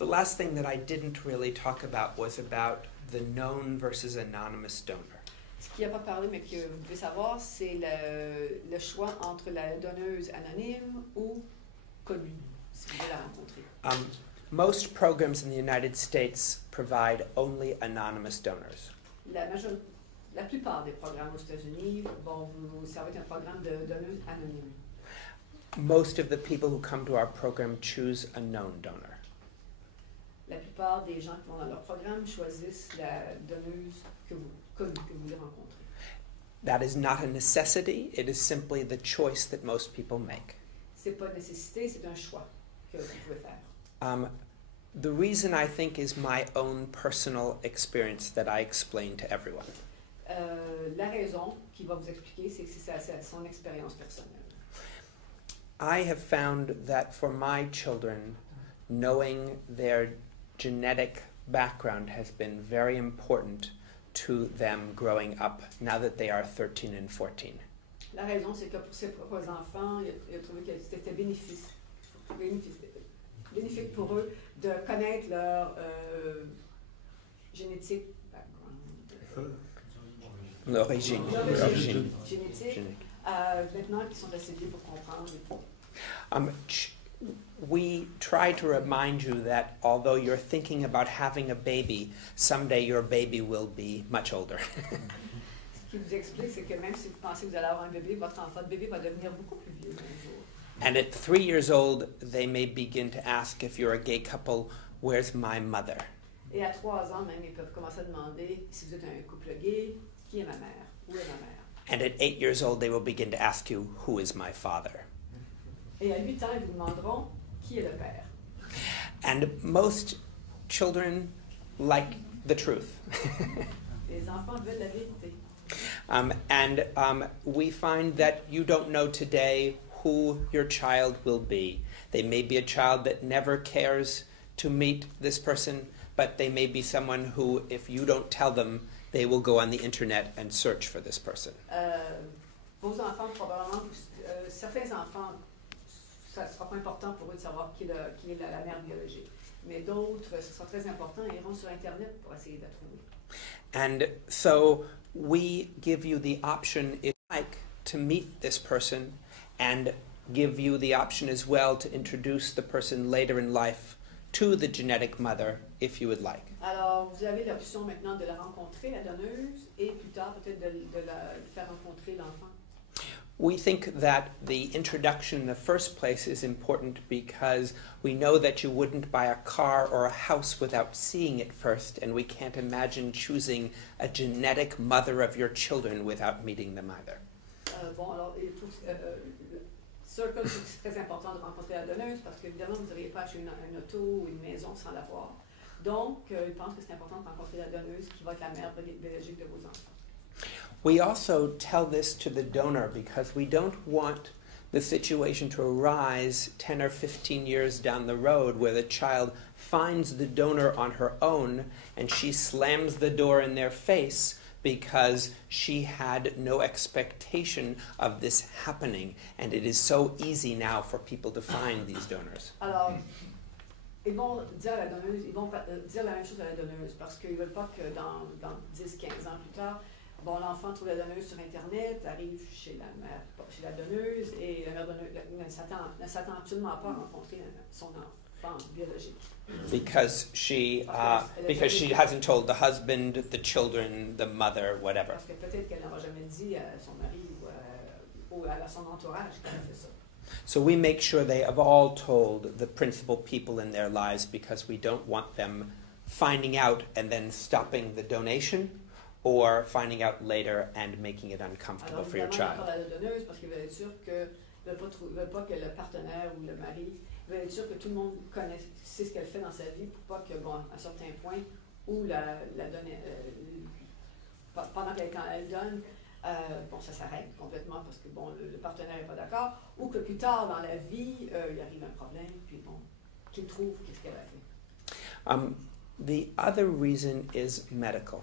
The last thing that I didn't really talk about was about the known versus anonymous donor. Ce qui n'a pas parlé, mais que vous devez savoir, c'est le choix entre la donneuse anonyme ou connue, si vous voulez la rencontrer. Most programs in the United States provide only anonymous donors. La plupart des programmes aux États-Unis vont vous servir d'un programme de donneuse anonyme. Most of the people who come to our program choose a known donor. La plupart des gens qui vont dans leur programme choisissent la donneuse connue que vous voulez rencontrer. That is not a necessity. It is simply the choice that most people make. C'est pas une nécessité, c'est un choix que vous pouvez faire. The reason I think is my own personal experience that I explain to everyone. La raison qu'il va vous expliquer, c'est que c'est son expérience personnelle. I have found that for my children, knowing their genetic background has been very important to them growing up now that they are 13 and 14. La raison, c'est que pour ses propres enfants, il a trouvé que c'était bénéfique pour eux de connaître leur génétique, L'origine génétique. Maintenant qu'ils sont assez vieux pour comprendre. We try to remind you that although you're thinking about having a baby, someday your baby will be much older. Ce qui vous explique, c'est que même si vous pensez que vous allez avoir un bébé, votre enfant de bébé va devenir beaucoup plus vieux un jour. And at 3 years old, they may begin to ask, if you're a gay couple, where's my mother? Et à 3 ans, même, ils peuvent commencer à demander, si vous êtes un couple gay, qui est ma mère? Où est ma mère? And at 8 years old, they will begin to ask you, who is my father? Et à 8 ans, ils vous demanderont, qui est le père? And most children like the truth. Les enfants veulent la vérité. We find that you don't know today who your child will be. They may be a child that never cares to meet this person, but they may be someone who, if you don't tell them, they will go on the internet and search for this person. Vos enfants, probablement, certains enfants, ça ne sera pas important pour eux de savoir qui est la mère biologique. Mais d'autres, ce sera très important, ils iront sur Internet pour essayer de la trouver. And so we give you the option, if you like, to meet this person and give you the option as well to introduce the person later in life to the genetic mother, if you would like. Alors, vous avez l'option maintenant de la rencontrer, la donneuse, et plus tard peut-être de la faire rencontrer l'enfant. We think that the introduction in the first place is important because we know that you wouldn't buy a car or a house without seeing it first, and we can't imagine choosing a genetic mother of your children without meeting them either. Bon, alors, c'est très important de rencontrer la donneuse parce qu'évidemment, vous n'auriez pas acheté une auto ou une maison sans la voir. Donc, je pense que c'est important de rencontrer la donneuse qui va être la mère biologique de vos enfants. We also tell this to the donor because we don't want the situation to arise 10 or 15 years down the road where the child finds the donor on her own and she slams the door in their face because she had no expectation of this happening, and it is so easy now for people to find these donors. Alors, ils vont dire à la donneuse, ils vont dire la même chose à la donneuse parce qu'ils ne veulent pas que dans 10-15 ans plus tard, bon, l'enfant trouve la donneuse sur Internet, arrive chez la donneuse, et la mère donneuse ne s'attend absolument pas à rencontrer son enfant biologique. Because she hasn't told the husband, the children, the mother, whatever. Parce que peut-être qu'elle n'aura jamais dit à son mari ou à son entourage qu'elle a fait ça. So we make sure they have all told the principal people in their lives because we don't want them finding out and then stopping the donation or finding out later and making it uncomfortable for your child. Alors, la donneuse parce qu'il veut être sûr que veut pas que le partenaire ou le mari veut être sûr que tout le monde sait ce qu'elle fait dans sa vie pour pas que, bon, à un certain point où la pendant qu'elle donne, bon, ça s'arrête complètement parce que, bon, le partenaire n'est pas d'accord, ou que plus tard dans la vie, il arrive un problème, puis bon, qu'il trouve qu'est-ce qu'elle a fait. The other reason is medical.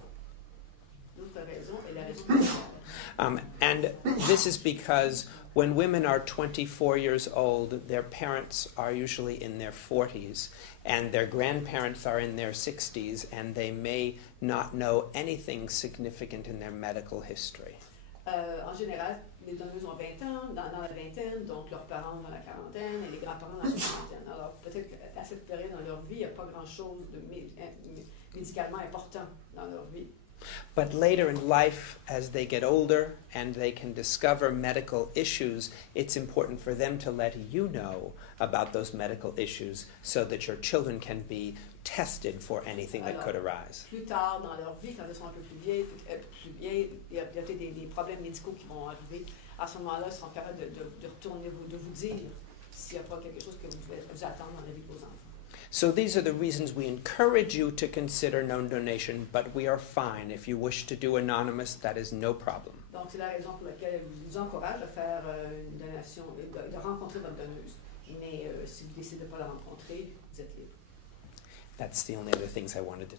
L'autre raison est la raison médicale. And this is because When women are 24 years old, their parents are usually in their 40s, and their grandparents are in their 60s, and they may not know anything significant in their medical history. En général, les donneuses ont 20 ans, dans la vingtaine, donc leurs parents dans la quarantaine et les grands-parents dans la soixantaine. Alors peut-être qu'à cette période dans leur vie, il n'y a pas grand-chose de médicalement important dans leur vie. But later in life, as they get older and they can discover medical issues, it's important for them to let you know about those medical issues so that your children can be tested for anything that could arise. Plus tard dans leur vie, quand elles sont un peu plus vieilles, il y a peut-être des problèmes médicaux qui vont arriver. À ce moment-là, ils seront capables de retourner, de vous dire s'il n'y a pas quelque chose que vous devez vous attendre dans la vie de vos enfants. So these are the reasons we encourage you to consider known donation, but we are fine. If you wish to do anonymous, that is no problem. Donc c'est la raison pour laquelle je vous encourage à faire une donation, de rencontrer votre donneuse. Mais si vous décidez de ne pas la rencontrer, vous êtes libre. That's the only other things I wanted to